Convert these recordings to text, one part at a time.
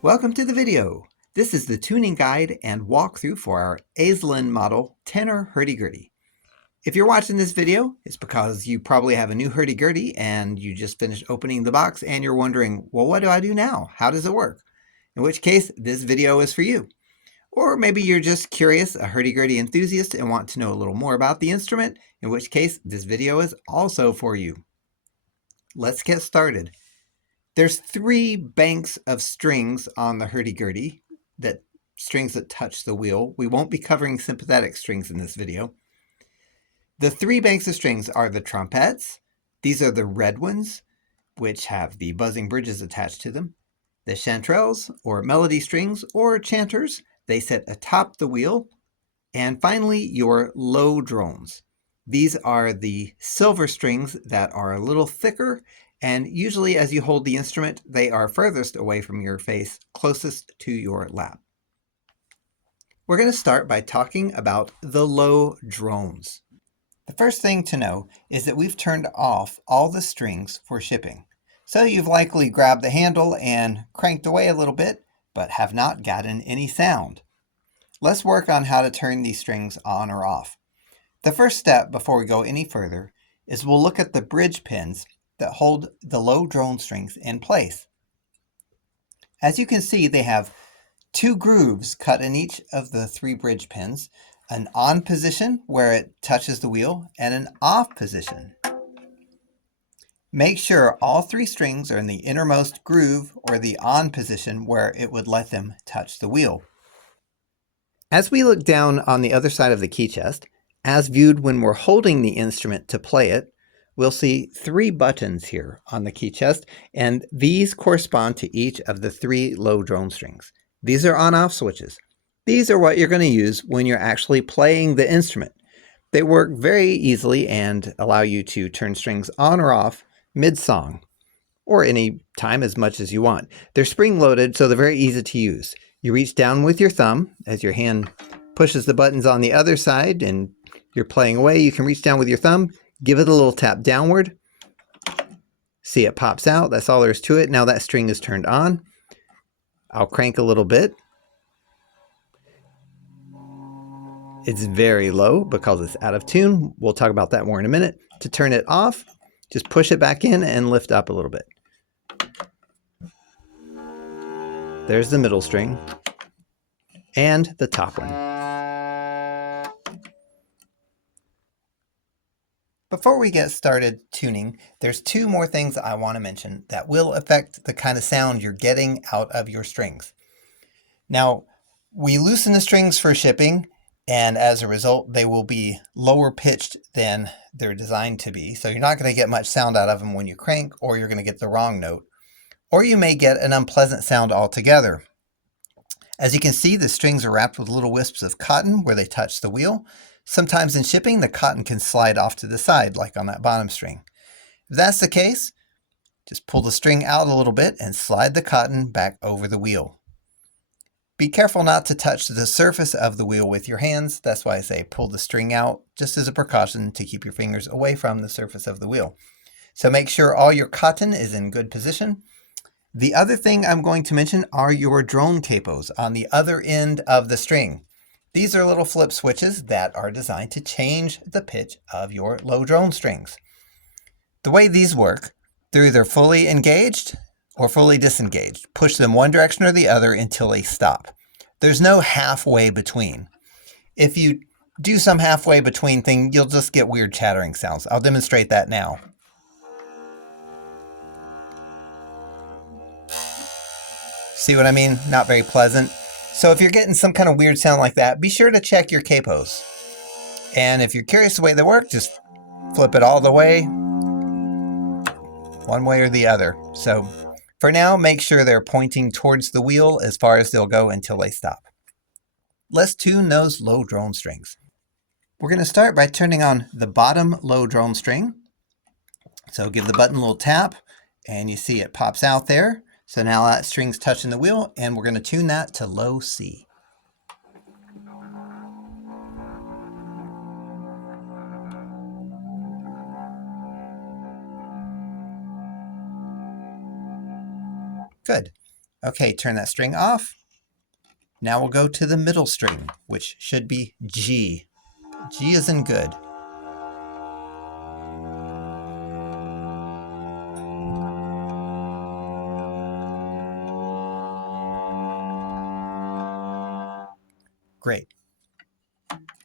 Welcome to the video. This is the tuning guide and walkthrough for our Aisling model Tenor Hurdy Gurdy. If you're watching this video, it's because you probably have a new Hurdy Gurdy and you just finished opening the box and you're wondering, well, what do I do now? How does it work? In which case, this video is for you. Or maybe you're just curious, a Hurdy Gurdy enthusiast, and want to know a little more about the instrument, in which case, this video is also for you. Let's get started. There's 3 banks of strings on the hurdy-gurdy, that strings that touch the wheel. We won't be covering sympathetic strings in this video. The 3 banks of strings are the trompettes. These are the red ones, which have the buzzing bridges attached to them. The chanterelles, or melody strings, or chanters, they sit atop the wheel. And finally, your low drones. These are the silver strings that are a little thicker, and usually as you hold the instrument, they are furthest away from your face, closest to your lap. We're going to start by talking about the low drones. The first thing to know is that we've turned off all the strings for shipping. So you've likely grabbed the handle and cranked away a little bit, but have not gotten any sound. Let's work on how to turn these strings on or off. The first step before we go any further is we'll look at the bridge pins that hold the low drone strings in place. As you can see, they have 2 grooves cut in each of the 3 bridge pins, an on position where it touches the wheel and an off position. Make sure all 3 strings are in the innermost groove or the on position where it would let them touch the wheel. As we look down on the other side of the key chest, as viewed when we're holding the instrument to play it, we'll see 3 buttons here on the key chest, and these correspond to each of the 3 low drone strings. These are on-off switches. These are what you're going to use when you're actually playing the instrument. They work very easily and allow you to turn strings on or off mid-song, or any time as much as you want. They're spring-loaded, so they're very easy to use. You reach down with your thumb as your hand pushes the buttons on the other side and you're playing away. You can reach down with your thumb, give it a little tap downward. See, it pops out. That's all there is to it. Now that string is turned on. I'll crank a little bit. It's very low because it's out of tune. We'll talk about that more in a minute. To turn it off, just push it back in and lift up a little bit. There's the middle string and the top one. Before we get started tuning, there's 2 more things I want to mention that will affect the kind of sound you're getting out of your strings. Now, we loosen the strings for shipping, and as a result, they will be lower pitched than they're designed to be. So you're not going to get much sound out of them when you crank, or you're going to get the wrong note. Or you may get an unpleasant sound altogether. As you can see, the strings are wrapped with little wisps of cotton where they touch the wheel. Sometimes in shipping, the cotton can slide off to the side, like on that bottom string. If that's the case, just pull the string out a little bit and slide the cotton back over the wheel. Be careful not to touch the surface of the wheel with your hands. That's why I say pull the string out, just as a precaution to keep your fingers away from the surface of the wheel. So make sure all your cotton is in good position. The other thing I'm going to mention are your drone capos on the other end of the string. These are little flip switches that are designed to change the pitch of your low drone strings. The way these work, they're either fully engaged or fully disengaged. Push them one direction or the other until they stop. There's no halfway between. If you do some halfway between thing, you'll just get weird chattering sounds. I'll demonstrate that now. See what I mean? Not very pleasant. So if you're getting some kind of weird sound like that, be sure to check your capos. And if you're curious the way they work, just flip it all the way, one way or the other. So for now, make sure they're pointing towards the wheel as far as they'll go until they stop. Let's tune those low drone strings. We're going to start by turning on the bottom low drone string. So give the button a little tap, and you see it pops out there. So now that string's touching the wheel, and we're going to tune that to low C. Good. Okay, turn that string off. Now we'll go to the middle string, which should be G. G is in good. Great.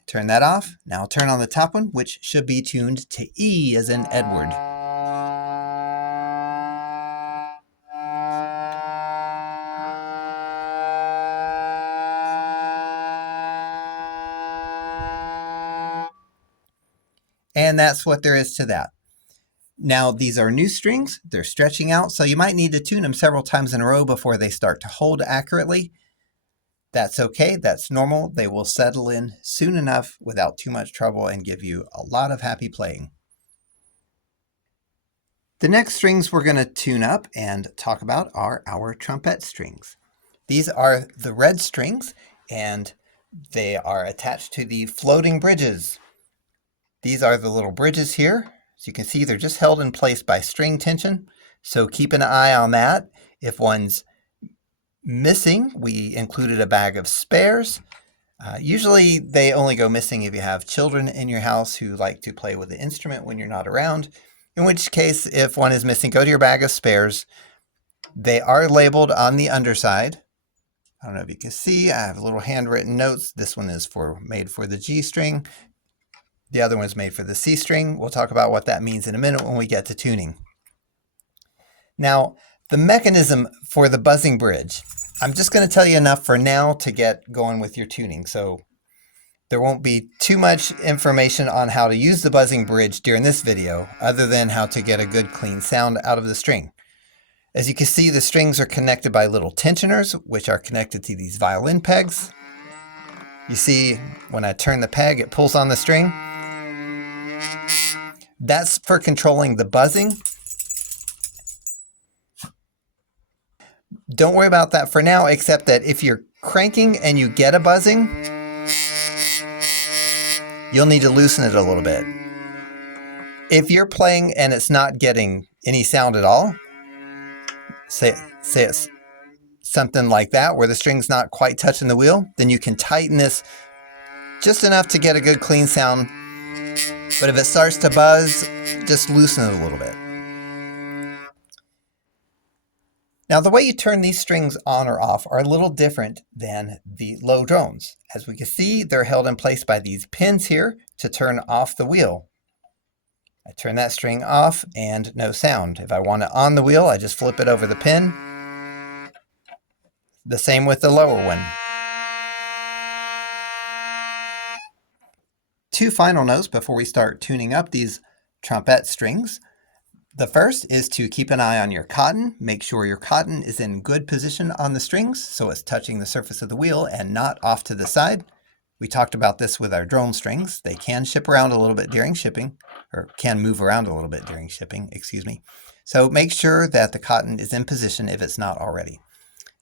Turn that off. Now I'll turn on the top one, which should be tuned to E as in Edward. And that's what there is to that. Now, these are new strings. They're stretching out, so you might need to tune them several times in a row before they start to hold accurately. That's okay. That's normal. They will settle in soon enough without too much trouble and give you a lot of happy playing. The next strings we're going to tune up and talk about are our trumpet strings. These are the red strings, and they are attached to the floating bridges. These are the little bridges here. As you can see, they're just held in place by string tension. So keep an eye on that. If one's missing, we included a bag of spares. Usually they only go missing if you have children in your house who like to play with the instrument when you're not around. In which case, if one is missing, go to your bag of spares. They are labeled on the underside. I don't know if you can see, I have little handwritten notes. This one is made for the G string. The other one's made for the C string. We'll talk about what that means in a minute when we get to tuning. Now, the mechanism for the buzzing bridge, I'm just going to tell you enough for now to get going with your tuning. So there won't be too much information on how to use the buzzing bridge during this video, other than how to get a good clean sound out of the string. As you can see, the strings are connected by little tensioners, which are connected to these violin pegs. You see, when I turn the peg, it pulls on the string. That's for controlling the buzzing. Don't worry about that for now, except that if you're cranking and you get a buzzing, you'll need to loosen it a little bit. If you're playing and it's not getting any sound at all, say it's something like that, where the string's not quite touching the wheel, then you can tighten this just enough to get a good clean sound. But if it starts to buzz, just loosen it a little bit. Now, the way you turn these strings on or off are a little different than the low drones. As we can see, they're held in place by these pins here to turn off the wheel. I turn that string off and no sound. If I want it on the wheel, I just flip it over the pin. The same with the lower one. Two final notes before we start tuning up these trumpet strings. The first is to keep an eye on your cotton. Make sure your cotton is in good position on the strings so it's touching the surface of the wheel and not off to the side. We talked about this with our drone strings. They can ship around a little bit during shipping, or can move around a little bit during shipping, excuse me. So make sure that the cotton is in position if it's not already.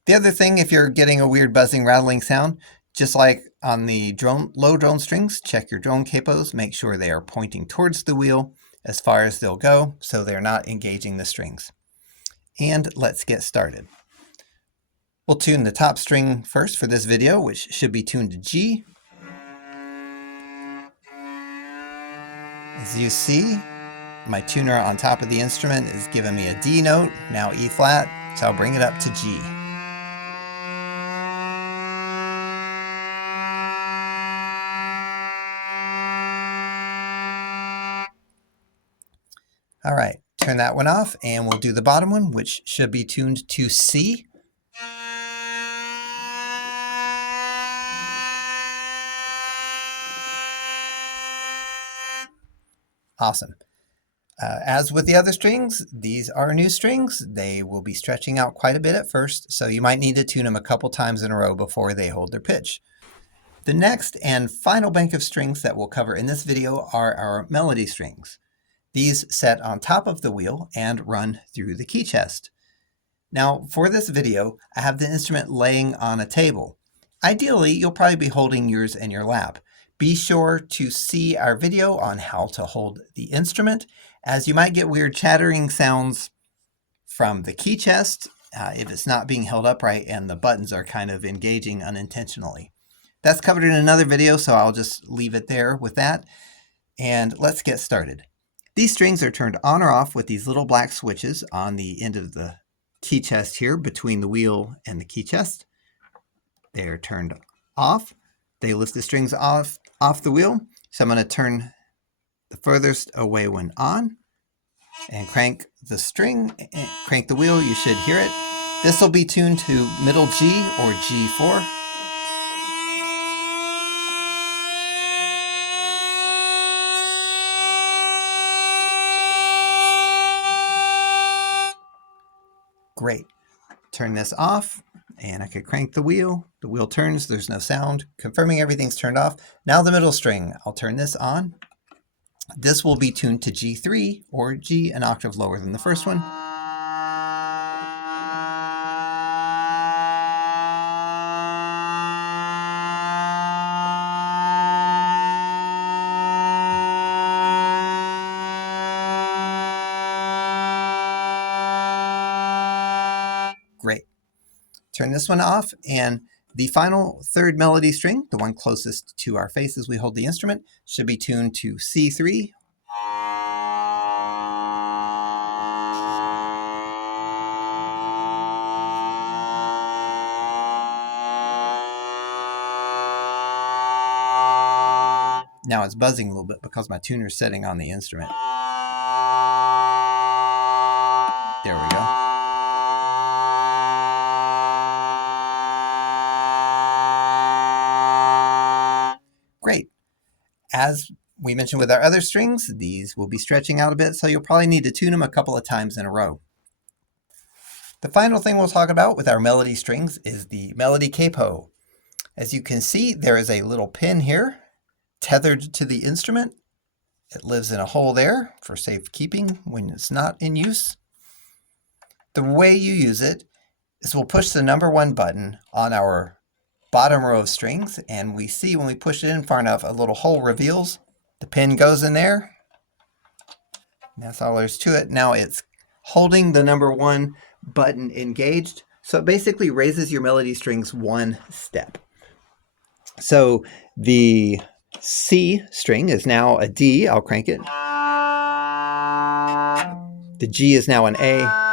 The other thing, if you're getting a weird buzzing, rattling sound, just like on the low drone strings, check your drone capos. Make sure they are pointing towards the wheel as far as they'll go, so they're not engaging the strings. And let's get started. We'll tune the top string first for this video, which should be tuned to G. As you see, my tuner on top of the instrument is giving me a D note, now E flat, so I'll bring it up to G. All right, turn that one off, and we'll do the bottom one, which should be tuned to C. Awesome. As with the other strings, these are new strings. They will be stretching out quite a bit at first, so you might need to tune them a couple times in a row before they hold their pitch. The next and final bank of strings that we'll cover in this video are our melody strings. These set on top of the wheel and run through the key chest. Now, for this video, I have the instrument laying on a table. Ideally, you'll probably be holding yours in your lap. Be sure to see our video on how to hold the instrument, as you might get weird chattering sounds from the key chest if it's not being held upright and the buttons are kind of engaging unintentionally. That's covered in another video, so I'll just leave it there with that. And let's get started. These strings are turned on or off with these little black switches on the end of the key chest here between the wheel and the key chest. They are turned off. They lift the strings off the wheel. So I'm going to turn the furthest away when on and crank the string, and crank the wheel. You should hear it. This will be tuned to middle G or G4. Great. Turn this off and I could crank the wheel. The wheel turns, there's no sound, confirming everything's turned off. Now the middle string, I'll turn this on. This will be tuned to G3 or G, an octave lower than the first one. Great. Turn this one off, and the final third melody string, the one closest to our face as we hold the instrument, should be tuned to C3. Now it's buzzing a little bit because my tuner is setting on the instrument. There we go. Great. As we mentioned with our other strings, these will be stretching out a bit, so you'll probably need to tune them a couple of times in a row. The final thing we'll talk about with our melody strings is the melody capo. As you can see, there is a little pin here tethered to the instrument. It lives in a hole there for safekeeping when it's not in use. The way you use it is we'll push the number 1 button on our bottom row of strings, and we see when we push it in far enough, a little hole reveals. The pin goes in there. That's all there's to it. Now it's holding the number 1 button engaged, so it basically raises your melody strings 1 step. So the C string is now a D. I'll crank it. The G is now an A.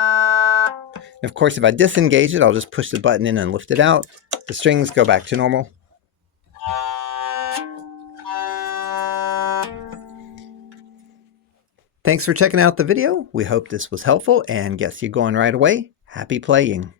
And of course, if I disengage it, I'll just push the button in and lift it out. The strings go back to normal. Thanks for checking out the video. We hope this was helpful and gets you going right away. Happy playing.